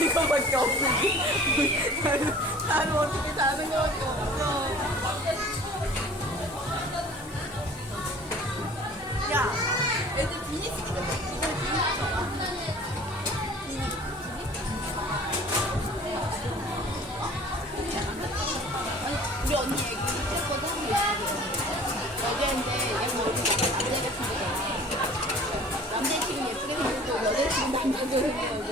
이거밖에 없으니. 나는 어떻게 다른 거밖에 없어. 야, 애들 비니 쓰기도 돼. 이걸 비니 써봐. 비니. 아니, 우리 언니 얘기 했거든. 여자인데 얘 머리가 남자 같은 거. 남자 지금 예쁘게 생겼고 여자 지금 남자 그러네요.